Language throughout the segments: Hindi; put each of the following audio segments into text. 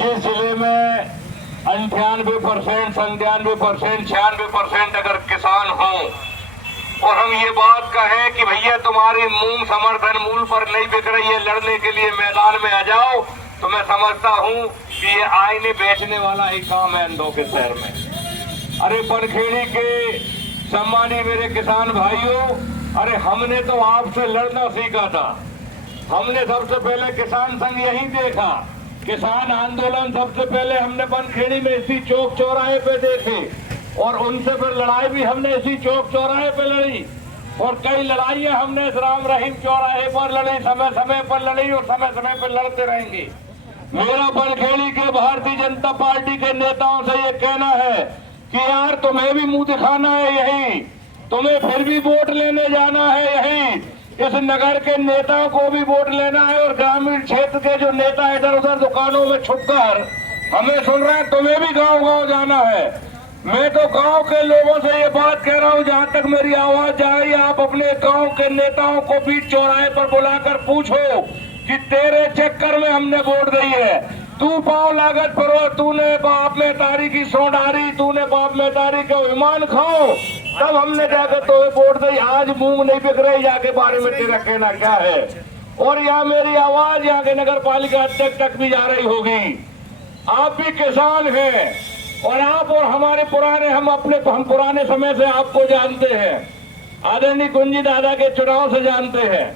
जिस जिले में 98%, 97%, 96% अगर किसान हो और हम ये बात कहें कि भैया तुम्हारी मूंग समर्थन मूल्य पर नहीं बिक रही है, लड़ने के लिए मैदान में आ जाओ, तो मैं समझता हूँ कि ये आईने बेचने वाला ही काम है इंदौर के शहर में। अरे बनखेड़ी के सम्मानी मेरे किसान भाइयों, अरे हमने तो आपसे लड़ना सीखा था। हमने सबसे पहले किसान संघ यही देखा, किसान आंदोलन सबसे पहले हमने बनखेड़ी में इसी चौक चौराहे पे देखे और उनसे फिर लड़ाई भी हमने इसी चौक चौराहे पे लड़ी और कई लड़ाइयां हमने इस राम रहीम चौराहे पर लड़ी, समय समय पर लड़ी और समय समय पर लड़ते रहेंगे। मेरा बनखेड़ी के भारतीय जनता पार्टी के नेताओं से ये कहना है कि यार तुम्हें भी मुंह दिखाना है यही, तुम्हें फिर भी वोट लेने जाना है यही, इस नगर के नेताओं को भी वोट लेना है और ग्रामीण क्षेत्र के जो नेता इधर उधर दुकानों में छुपकर हमें सुन रहे हैं, तुम्हें भी गांव गांव जाना है। मैं तो गांव के लोगों से ये बात कह रहा हूं, जहां तक मेरी आवाज जा रही है, आप अपने गांव के नेताओं को बीच चौराहे पर बुलाकर पूछो कि तेरे चक्कर में हमने वोट दी है, तू पाव लागत पर, तूने बाप में तारी की सोडारी, तूने बाप में तारी का विमान खाओ, तब हमने जाकर तो वोट दी। आज मूंग नहीं बिक रही, जाके बारे में तेरा कहना क्या है? और यहाँ मेरी आवाज यहाँ के नगर पालिका अध्यक्ष तक भी जा रही होगी। आप भी किसान हैं और आप और हमारे पुराने हम पुराने समय से आपको जानते हैं, आदरणीय कुंजी दादा के चुनाव से जानते हैं,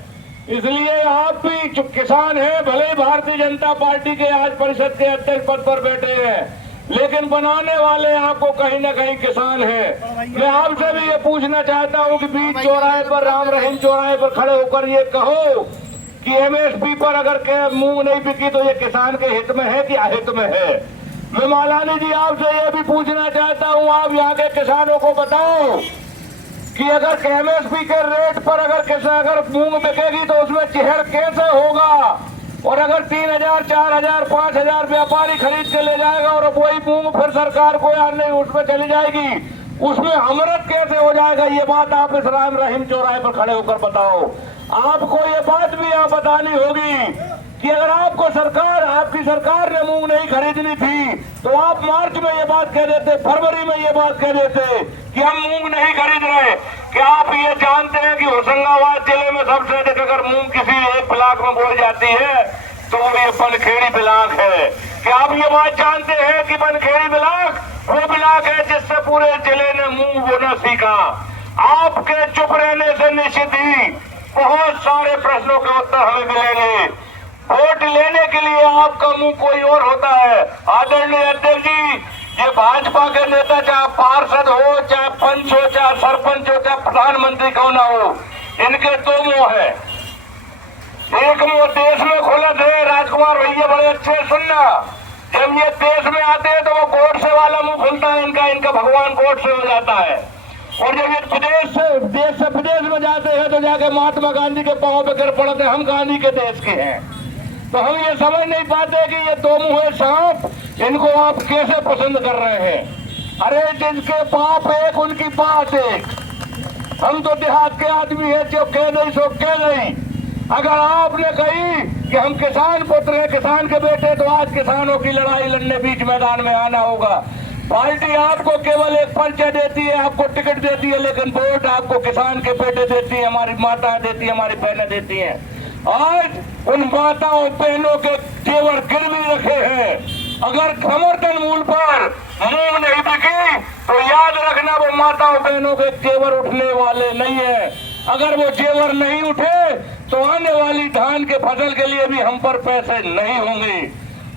इसलिए आप भी किसान हैं। भले ही भारतीय जनता पार्टी के आज परिषद के अध्यक्ष पद पर बैठे हैं, लेकिन बनाने वाले आपको कहीं ना कहीं किसान हैं। मैं आपसे भी ये पूछना चाहता हूं कि बीच चौराहे पर, राम रहीम चौराहे पर खड़े होकर ये कहो कि एमएसपी पर अगर मूंग नहीं बिकी तो ये किसान के हित में है कि अहित में है? मैं मालानी जी आपसे ये भी पूछना चाहता हूं, आप यहाँ के किसानों को बताओ कि अगर एमएसपी के रेट पर अगर मूंग बिकेगी तो उसमें चेहर कैसे होगा? और अगर 3000, 4000, 5000 व्यापारी खरीद के ले जाएगा और वही मूंग फिर सरकार को यार नहीं उसमें चली जाएगी, उसमें अमृत कैसे हो जाएगा? ये बात आप इस राम रहीम चौराहे पर खड़े होकर बताओ। आपको ये बात भी यहाँ बतानी होगी कि अगर आपकी सरकार ने मूंग नहीं खरीदनी थी तो आप मार्च में ये बात कह देते, फरवरी में ये बात कह देते कि हम मूंग नहीं खरीद रहे। क्या आप ये जानते हैं कि होशंगाबाद जिले में सबसे अधिक अगर मूंग किसी एक ब्लॉक में बोई जाती है तो ये बनखेड़ी ब्लॉक है? क्या आप ये बात जानते हैं कि बनखेड़ी ब्लॉक वो ब्लॉक है जिससे पूरे जिले ने मूंग बोना सीखा? आपके चुप रहने से निश्चित ही बहुत सारे प्रश्नों के उत्तर हमें मिलेंगे। वोट लेने के लिए आपका मुंह कोई और होता है। आदरणीय अध्यक्ष जी, ये भाजपा के नेता चाहे पार्षद हो, चाहे पंच हो, चाहे सरपंच हो, चाहे प्रधानमंत्री क्यों ना हो, इनके दो मुंह है। एक मुंह देश में खुलत है, राजकुमार भैया बड़े अच्छे सुनना, जब ये देश में आते हैं तो वो गोडसे वाला मुंह खुलता है इनका भगवान गोडसे हो जाता है। और जब ये देश से विदेश में जाते हैं तो जाके महात्मा गांधी के पांव पे गिर पड़ते, हम गांधी के देश के हैं। तो हम ये समझ नहीं पाते कि ये दो मुंहे सांप, इनको आप कैसे पसंद कर रहे हैं? अरे जिनके बाप एक उनकी बात एक। हम तो देहात के आदमी है, जो कह नहीं सो कह नहीं। अगर आपने कही कि हम किसान पुत्र हैं, किसान के बेटे, तो आज किसानों की लड़ाई लड़ने बीच मैदान में आना होगा। पार्टी आपको केवल एक परिचय देती है, आपको टिकट देती है, लेकिन वोट आपको किसान के बेटे देती है, हमारी माताएं देती है, हमारी बहनें देती हैं। आज उन माताओं बहनों के जेवर गिरवी रखे हैं। अगर समर्थन मूल्य पर मूंग नहीं बिकी तो याद रखना वो माताओं बहनों के जेवर उठने वाले नहीं है। अगर वो जेवर नहीं उठे तो आने वाली धान के फसल के लिए भी हम पर पैसे नहीं होंगे।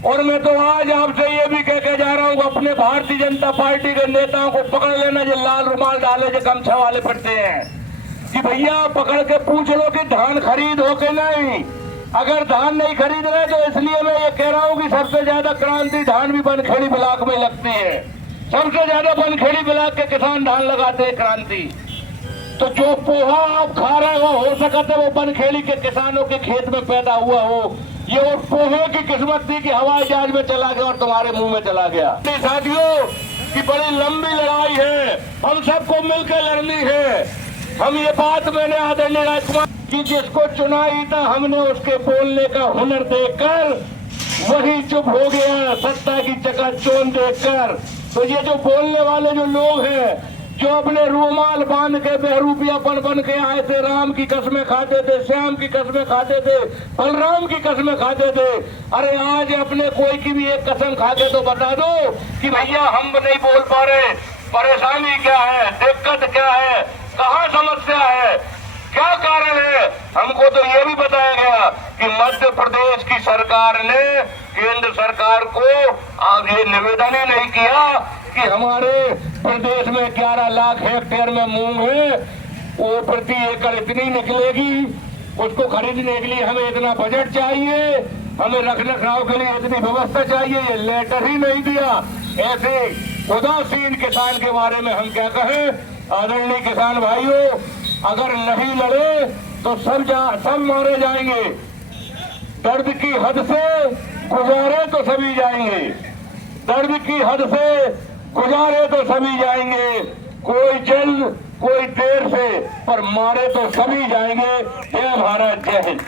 और मैं तो आज आपसे ये भी कह के जा रहा हूँ, अपने भारतीय जनता पार्टी के नेताओं को पकड़ लेना, जो लाल रुमाल डाले जो गमछा वाले फिरते हैं, कि भैया पकड़ के पूछ लो कि धान खरीद हो के नहीं। अगर धान नहीं खरीद रहे तो इसलिए मैं ये कह रहा हूँ कि सबसे ज्यादा क्रांति धान भी बनखेड़ी ब्लॉक में लगती है। सबसे ज्यादा बनखेड़ी ब्लॉक के किसान धान लगाते हैं क्रांति। तो जो पोहा आप खा रहे हो सकता है वो बनखेड़ी के किसानों के खेत में पैदा हुआ हो। ये वो पोहे की किस्मत थी कि हवाई जहाज में चला गया और तुम्हारे मुंह में चला गया। साथियों की बड़ी लंबी लड़ाई है, हम सबको मिलकर लड़नी है। हम ये बात मैंने आदरणीय राजकुमार कि जिसको चुना ही था, हमने उसके बोलने का हुनर देकर वही चुप हो गया सत्ता की चकाचौंध देखकर। तो ये जो बोलने वाले जो लोग हैं, जो अपने रूमाल बांध के बहरूपियापन बन के आए थे, राम की कसमें खाते थे, श्याम की कसमें खाते थे, बलराम की कसमें खाते थे, अरे आज अपने कोई की भी एक कसम खा के तो बता दो कि भैया हम नहीं बोल पा रहे, परेशानी क्या है, दिक्कत क्या है, कहाँ समस्या है, क्या कारण है। हमको तो ये भी बताया गया कि मध्य प्रदेश की सरकार ने केंद्र सरकार को आज ये निवेदन ही नहीं किया कि हमारे प्रदेश में 11 लाख हेक्टेयर में मूंग है, वो प्रति एकड़ इतनी निकलेगी, उसको खरीदने के लिए हमें इतना बजट चाहिए, हमें रख रखाव के लिए इतनी व्यवस्था चाहिए, ये लेटर ही नहीं दिया। ऐसे उदासीन किसान के बारे में हम क्या कहें। आदरणीय किसान भाइयों, अगर नहीं लड़े तो सब मारे जाएंगे, दर्द की हद से गुजारे तो सभी जाएंगे, दर्द की हद से गुजारे तो सभी जाएंगे, कोई जल्द कोई देर से, पर मारे तो सभी जाएंगे। जय भारत, जय हिंद।